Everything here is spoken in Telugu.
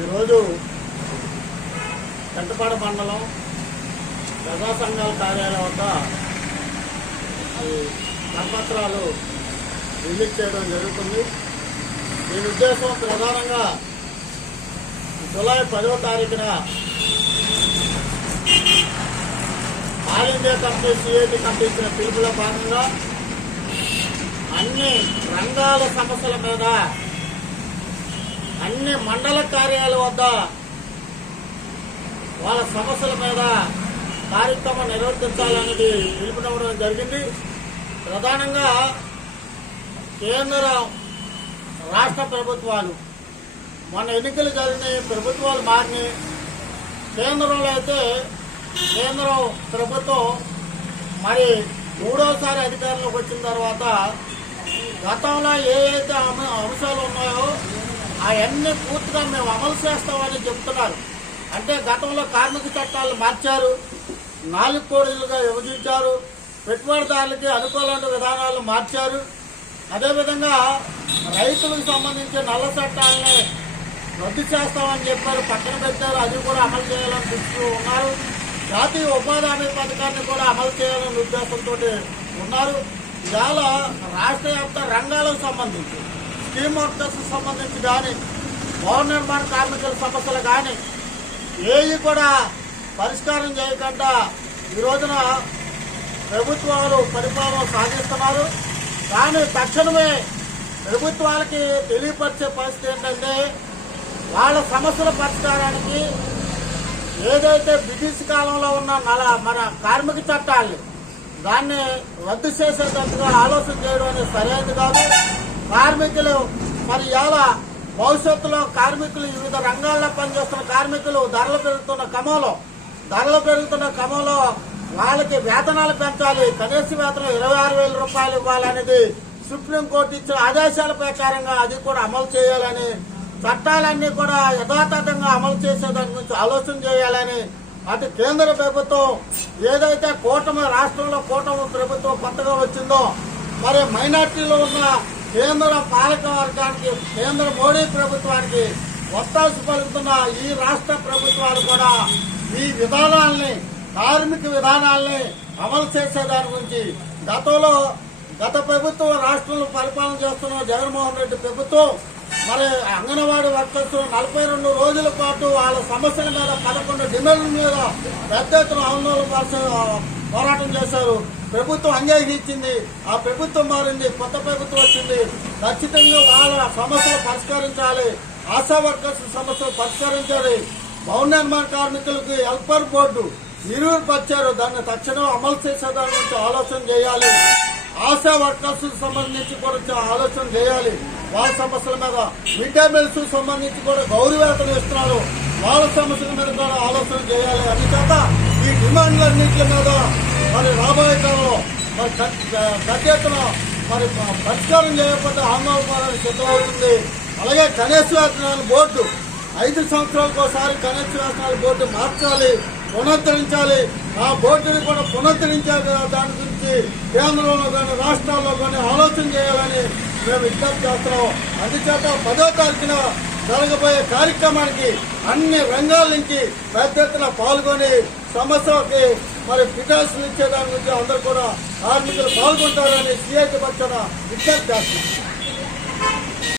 ఈరోజు కంటపాడ మండలం ప్రజా సంఘాల కార్యాలయం వద్ద కరపత్రాలు రిలీజ్ చేయడం జరుగుతుంది. దీని ఉద్దేశం ప్రధానంగా జూలై 10వ తారీఖున all India committee CIT committee ఇచ్చిన పిలుపులో భాగంగా అన్ని రంగాల సమస్యల మీద అన్ని మండల కార్యాలయాల వద్ద వాళ్ళ సమస్యల మీద కార్యక్రమం నిర్వర్తించాలనేది పిలుపునివ్వడం జరిగింది. ప్రధానంగా కేంద్ర రాష్ట్ర ప్రభుత్వాలు మొన్న ఎన్నికలు జరిగినాయి, ప్రభుత్వాలు మారినాయి. కేంద్రంలో అయితే కేంద్ర ప్రభుత్వం మరి మూడోసారి అధికారంలోకి వచ్చిన తర్వాత గతంలో ఏవైతే అంశాలు ఉన్నాయో అవన్నీ పూర్తిగా మేము అమలు చేస్తామని చెప్తున్నారు. అంటే గతంలో కార్మిక చట్టాలు మార్చారు, 4 కోడీలుగా విభజించారు, పెట్టుబడిదారులకి అనుకూలమైన విధానాలు మార్చారు. అదేవిధంగా రైతులకు సంబంధించి నల్ల చట్టాలని రద్దు చేస్తామని చెప్పారు, పక్కన పెట్టారు. అది కూడా అమలు చేయాలని చూస్తూ ఉన్నారు. జాతీయ ఉపాధి హామీ పథకాన్ని కూడా అమలు చేయాలనే ఉద్దేశంతో ఉన్నారు. ఇవాళ రాష్ట్ర వ్యాప్త రంగాలకు సంబంధించి స్కీమ్ వర్కర్స్ సంబంధించి కానీ భవన నిర్మాణ కార్మికుల సమస్యలు కానీ ఏవి కూడా పరిష్కారం చేయకుండా ఈ రోజున ప్రభుత్వాలు పరిపాలన సాగిస్తున్నారు. కానీ తక్షణమే ప్రభుత్వాలకి తెలియపరిచే పరిస్థితి ఏంటంటే వాళ్ళ సమస్యల పరిష్కారానికి ఏదైతే బ్రిటిష్ కాలంలో ఉన్న మన కార్మిక చట్టాలని దాన్ని రద్దు చేసేటట్టుగా ఆలోచన చేయడం అనేది సరైనది కాదు. కార్మికులు మరి ఇలా భవిష్యత్తులో కార్మికులు వివిధ రంగాల్లో పనిచేస్తున్న కార్మికులు ధరలు పెరుగుతున్న క్రమంలో వాళ్ళకి వేతనాలు పెంచాలి. కనీస వేతనం 26,000 రూపాయలు ఇవ్వాలనేది సుప్రీంకోర్టు ఇచ్చిన ఆదేశాల ప్రకారంగా అది కూడా అమలు చేయాలని, చట్టాలన్నీ కూడా యథాతథంగా అమలు చేసేదాని గురించి ఆలోచన చేయాలని అటు కేంద్ర ప్రభుత్వం ఏదైతే రాష్ట్రంలో కూటమి ప్రభుత్వం కొత్తగా వచ్చిందో మరి మైనార్టీలో ఉన్న కేంద్ర పాలక వర్గానికి, కేంద్ర మోడీ ప్రభుత్వానికి ఒత్తాసు పలుకుతున్న ఈ రాష్ట్ర ప్రభుత్వాలు కూడా ఈ విధానాల్ని, కార్మిక విధానాల్ని అమలు చేసేదాని గురించి గత ప్రభుత్వం రాష్ట్రంలో పరిపాలన చేస్తున్న జగన్మోహన్ రెడ్డి ప్రభుత్వం మరి అంగన్వాడీ వర్కర్స్ 42 రోజుల పాటు వాళ్ళ సమస్యల మీద 11 డిమాండ్ల మీద పెద్ద ఎత్తున పోరాటం చేశారు. ప్రభుత్వం అంగీకరించింది, ఆ ప్రభుత్వం మారింది, కొత్త ప్రభుత్వం వచ్చింది. ఖచ్చితంగా వాళ్ళ సమస్యలు పరిష్కరించాలి, ఆశా వర్కర్స్ సమస్యలు పరిష్కరించాలి. భవన నిర్మాణ కార్మికులకు హెల్పర్ బోర్డు నిరూపించారు, దాన్ని తక్షణం అమలు చేసేదాని గురించి ఆలోచన చేయాలి. ఆశా వర్కర్స్ సంబంధించి కూడా ఆలోచన చేయాలి. వాళ్ళ సమస్యల మీద మిడ్ డే మీల్స్ సంబంధించి కూడా గౌరవేతనం ఇస్తున్నారు, వాళ్ళ సమస్యల మీద కూడా ఆలోచన చేయాలి. అందుచేత ఈ డిమాండ్లన్నింటి మీద మరి రాబోయే కాలంలో మరి పెద్ద ఎత్తున మరి పరిష్కారం చేయకపోతే ఆందోళన సిద్ధమవుతుంది. అలాగే కనీస వేతనాల బోర్డు 5 సంవత్సరాలకు ఒకసారి కనీస వేతనాల బోర్డు మార్చాలి, పునరుద్ధరించాలి. ఆ బోర్డుని కూడా పునరుద్ధరించే దాని గురించి కేంద్రంలో కానీ రాష్ట్రాల్లో కానీ ఆలోచన చేయాలని మేము విజ్ఞప్తి చేస్తున్నాం. అందుచేత 10వ తారీఖున జరగబోయే కార్యక్రమానికి అన్ని రంగాల నుంచి పెద్ద ఎత్తున పాల్గొని సమస్యలకి మరి పిటిషన్ ఇచ్చే దాని గురించి అందరూ కూడా కార్మికులు పాల్గొంటారని సిఐటి పక్షాన విజ్ఞప్తి చేస్తున్నాం.